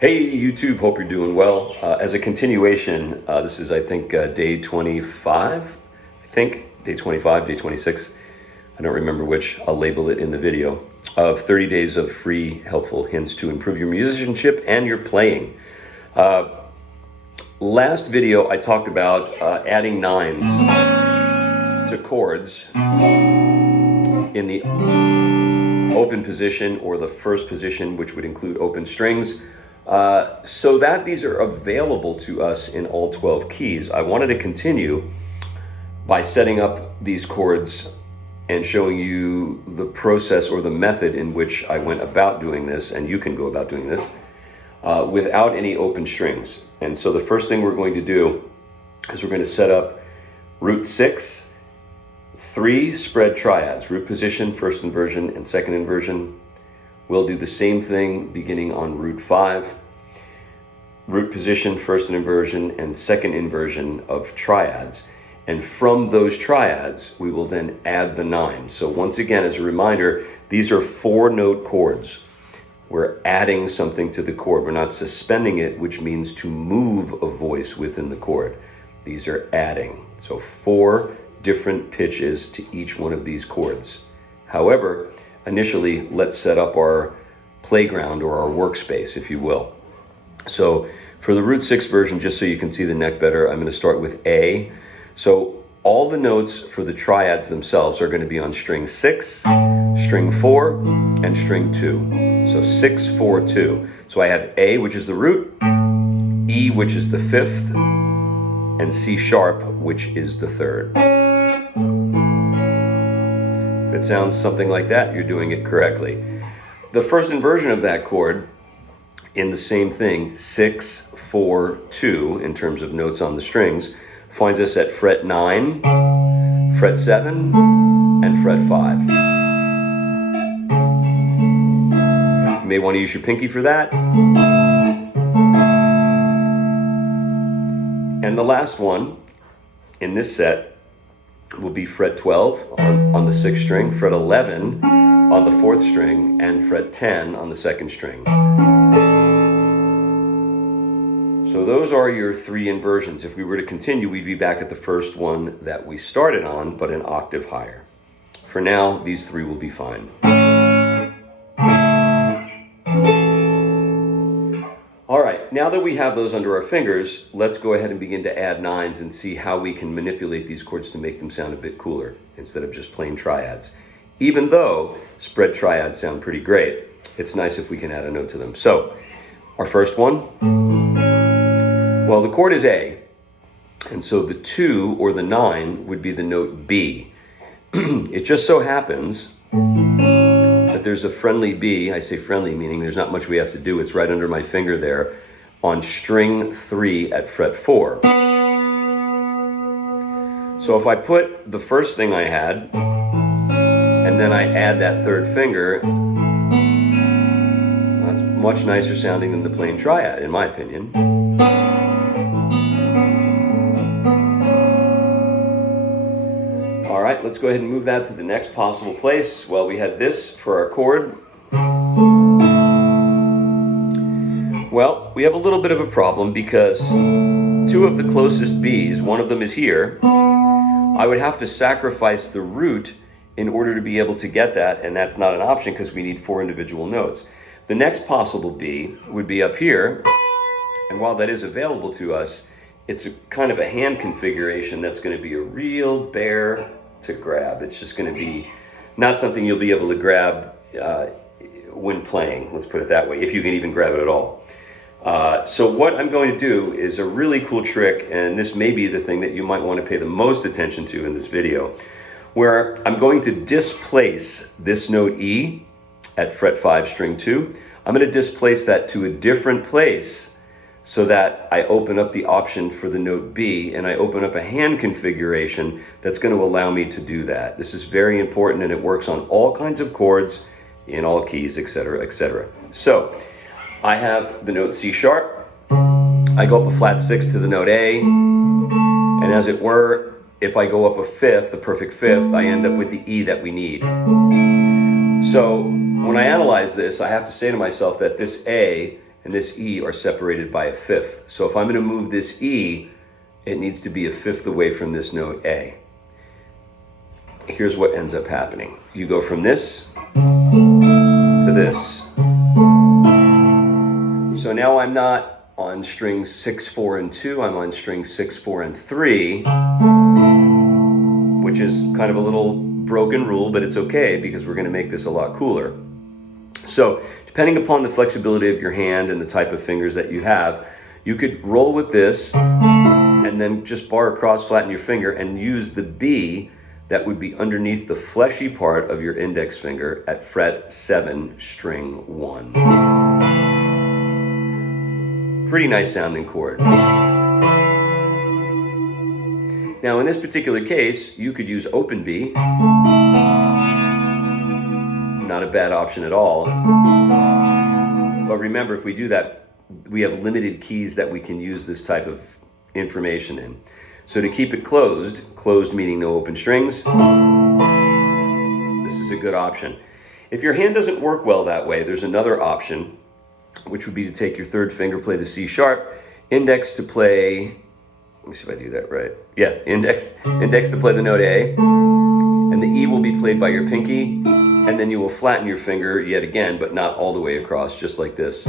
Hey YouTube, hope you're doing well. As a continuation, this is I think day 25, day 25, day 26, I don't remember which, I'll label it in the video, of 30 days of free helpful hints to improve your musicianship and your playing. Last video I talked about adding nines to chords in the open position or the first position, which would include open strings. So that these are available to us in all 12 keys. I wanted to continue by setting up these chords and showing you the process or the method in which I went about doing this, and you can go about doing this, without any open strings. And so the first thing we're going to do is we're going to set up root 6, 3 spread triads, root position, first inversion, and second inversion. We'll do the same thing beginning on root 5, root position, first inversion, and second inversion of triads. And from those triads, we will then add the 9. So once again, as a reminder, these are 4-note chords. We're adding something to the chord. We're not suspending it, which means to move a voice within the chord. These are adding. So 4 different pitches to each one of these chords. However, initially, let's set up our playground or our workspace, if you will. So for the root 6 version, just so you can see the neck better, I'm going to start with A. So all the notes for the triads themselves are going to be on string 6, string 4, and string 2. So 6, 4, 2. So I have A, which is the root, E, which is the 5th, and C sharp, which is the 3rd. If it sounds something like that, you're doing it correctly. The first inversion of that chord, in the same thing, 6, 4, 2, in terms of notes on the strings, finds us at fret 9, fret 7, and fret 5. You may want to use your pinky for that. And the last one in this set will be fret 12 on the 6th string, fret 11 on the 4th string, and fret 10 on the 2nd string. So those are your 3 inversions. If we were to continue, we'd be back at the first one that we started on, but an octave higher. For now, these 3 will be fine. All right, now that we have those under our fingers, let's go ahead and begin to add 9s and see how we can manipulate these chords to make them sound a bit cooler instead of just plain triads. Even though spread triads sound pretty great, it's nice if we can add a note to them. So, our first one, well, the chord is A, and so the 2 or the 9 would be the note B. It just so happens that there's a friendly B. I say friendly, meaning there's not much we have to do. It's right under my finger there on string 3 at fret 4. So if I put the first thing I had, and then I add that 3rd finger, that's much nicer sounding than the plain triad, in my opinion. All right, let's go ahead and move that to the next possible place. Well, we had this for our chord. Well, we have a little bit of a problem because 2 of the closest B's, one of them is here. I would have to sacrifice the root in order to be able to get that, and that's not an option because we need 4 individual notes. The next possible B would be up here, and while that is available to us, it's a kind of a hand configuration that's going to be a real bear to grab. It's just going to be not something you'll be able to grab when playing, let's put it that way, if you can even grab it at all. So what I'm going to do is a really cool trick, and this may be the thing that you might want to pay the most attention to in this video, where I'm going to displace this note E at fret 5, string 2. I'm going to displace that to a different place so that I open up the option for the note B, and I open up a hand configuration that's going to allow me to do that. This is very important, and it works on all kinds of chords, in all keys, etc., etc. So, I have the note C sharp. I go up a flat 6 to the note A, and as it were, if I go up a 5th, the perfect 5th, I end up with the E that we need. So, when I analyze this, I have to say to myself that this A and this E are separated by a fifth. So if I'm going to move this E, it needs to be a fifth away from this note A. Here's what ends up happening. You go from this to this. So now I'm not on strings 6, 4, and 2, I'm on strings 6, 4, and 3, which is kind of a little broken rule, but it's okay because we're going to make this a lot cooler. So depending upon the flexibility of your hand and the type of fingers that you have, you could roll with this and then just bar across, flatten your finger, and use the B that would be underneath the fleshy part of your index finger at fret 7, string 1. Pretty nice sounding chord. Now in this particular case, you could use open B. Not a bad option at all. But remember, if we do that, we have limited keys that we can use this type of information in. So to keep it closed meaning no open strings, this is a good option. If your hand doesn't work well that way, there's another option, which would be to take your third finger, play the C sharp, index to play, let me see if I do that right. Yeah, index to play the note A, and the E will be played by your pinky, and then you will flatten your finger yet again, but not all the way across, just like this.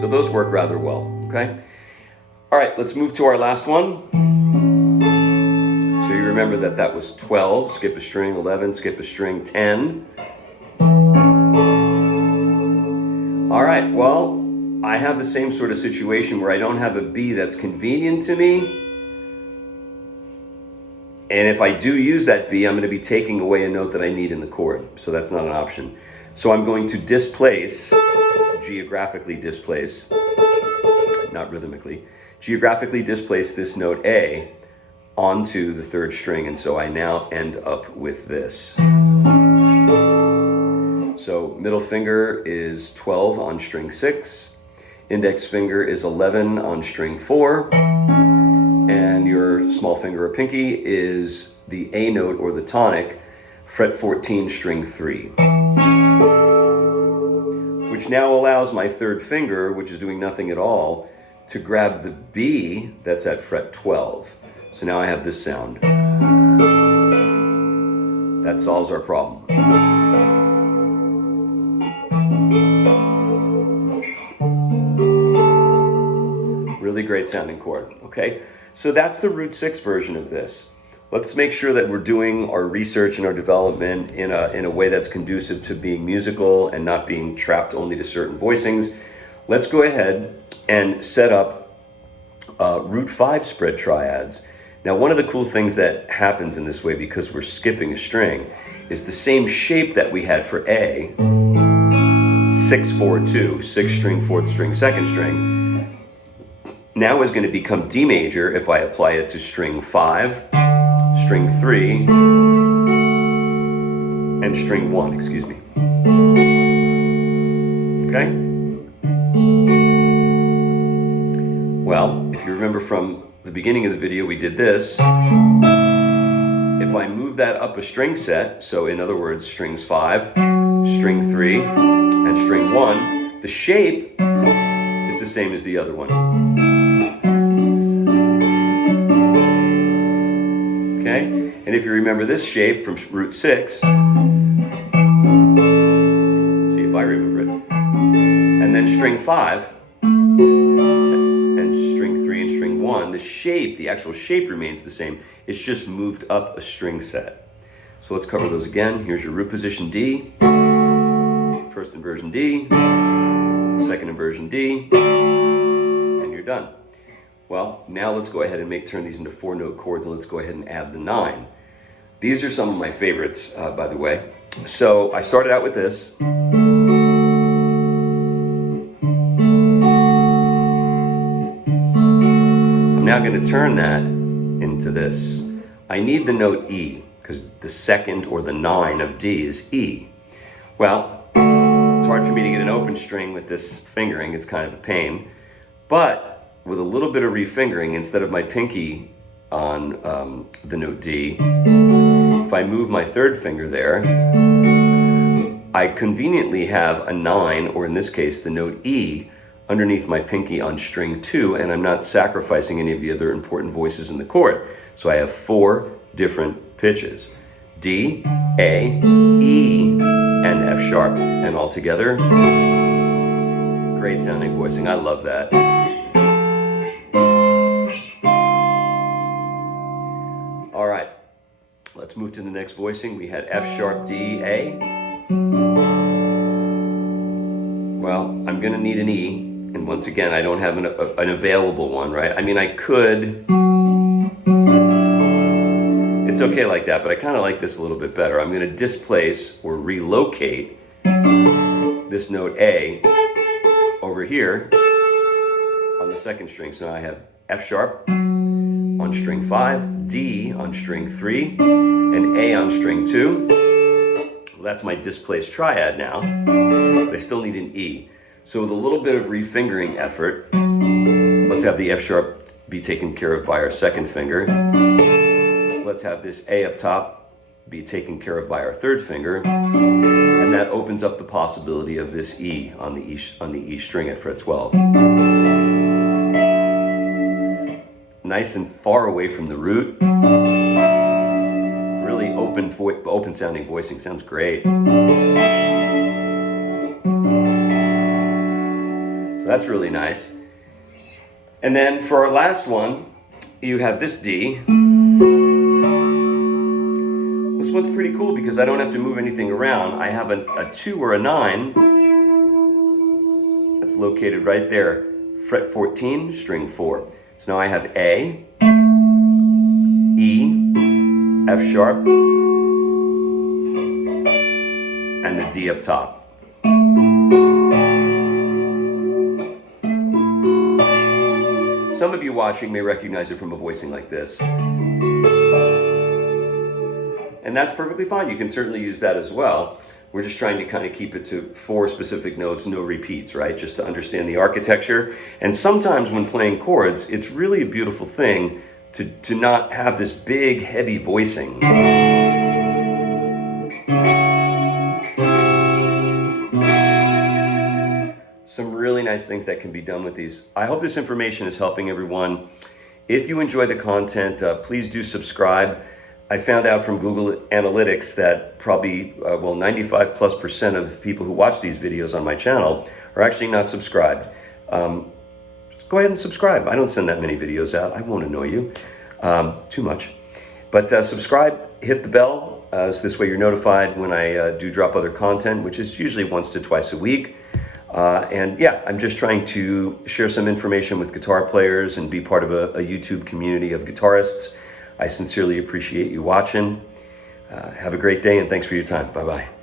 So those work rather well, okay? All right, let's move to our last one. So you remember that that was 12, skip a string, 11, skip a string, 10. All right, well, I have the same sort of situation where I don't have a B that's convenient to me. And if I do use that B, I'm going to be taking away a note that I need in the chord. So that's not an option. So I'm going to displace, geographically displace, not rhythmically, geographically displace this note A onto the third string. And so I now end up with this. So middle finger is 12 on string 6. Index finger is 11 on string 4. And your small finger or pinky is the A note or the tonic, fret 14, string 3. Which now allows my third finger, which is doing nothing at all, to grab the B that's at fret 12. So now I have this sound. That solves our problem. Really great sounding chord, okay? So that's the root 6 version of this. Let's make sure that we're doing our research and our development in a way that's conducive to being musical and not being trapped only to certain voicings. Let's go ahead and set up root 5 spread triads. Now, one of the cool things that happens in this way, because we're skipping a string, is the same shape that we had for A, 6, 4, 2, 6 string, 4th string, 2nd string, now is going to become D major if I apply it to string 5, string 3, and string 1, excuse me. Okay? Well, if you remember from the beginning of the video, we did this. If I move that up a string set, so in other words, strings 5, string 3, and string 1, the shape is the same as the other one. Okay? And if you remember this shape from root 6, see if I remember it, and then string 5, and string 3 and string 1, the shape, the actual shape remains the same. It's just moved up a string set. So let's cover those again. Here's your root position D, first inversion D, second inversion D, and you're done. Well, now let's go ahead and turn these into 4-note chords, and let's go ahead and add the 9. These are some of my favorites, by the way. So I started out with this. I'm now going to turn that into this. I need the note E, because the second or the 9 of D is E. Well, it's hard for me to get an open string with this fingering. It's kind of a pain. But with a little bit of refingering, instead of my pinky on the note D, if I move my third finger there, I conveniently have a 9, or in this case, the note E, underneath my pinky on string 2, and I'm not sacrificing any of the other important voices in the chord. So I have 4 different pitches: D, A, E, and F sharp. And all together, great sounding voicing. I love that. All right, let's move to the next voicing. We had F sharp, D, A. Well, I'm gonna need an E, and once again, I don't have an available one, right? I mean, I could, it's okay like that, but I kind of like this a little bit better. I'm gonna displace or relocate this note A over here on the second string. So now I have F sharp on string 5, D on string 3, and A on string 2. Well, that's my displaced triad now, but I still need an E. So with a little bit of refingering effort, let's have the F sharp be taken care of by our second finger. Let's have this A up top be taken care of by our third finger, and that opens up the possibility of this E on the E string at fret 12. Nice and far away from the root. Really open sounding voicing, sounds great. So that's really nice. And then for our last one, you have this D. This one's pretty cool because I don't have to move anything around. I have a 2 or a 9 that's located right there, fret 14, string 4. So now I have A, E, F sharp, and the D up top. Some of you watching may recognize it from a voicing like this. And that's perfectly fine. You can certainly use that as well. We're just trying to kind of keep it to 4 specific notes, no repeats, right? Just to understand the architecture. And sometimes when playing chords, it's really a beautiful thing to not have this big, heavy voicing. Some really nice things that can be done with these. I hope this information is helping everyone. If you enjoy the content, please do subscribe. I found out from Google Analytics that probably, 95+% of people who watch these videos on my channel are actually not subscribed. Go ahead and subscribe. I don't send that many videos out. I won't annoy you too much. But subscribe, hit the bell, so this way you're notified when I do drop other content, which is usually once to twice a week. And yeah, I'm just trying to share some information with guitar players and be part of a YouTube community of guitarists. I sincerely appreciate you watching. Have a great day and thanks for your time. Bye-bye.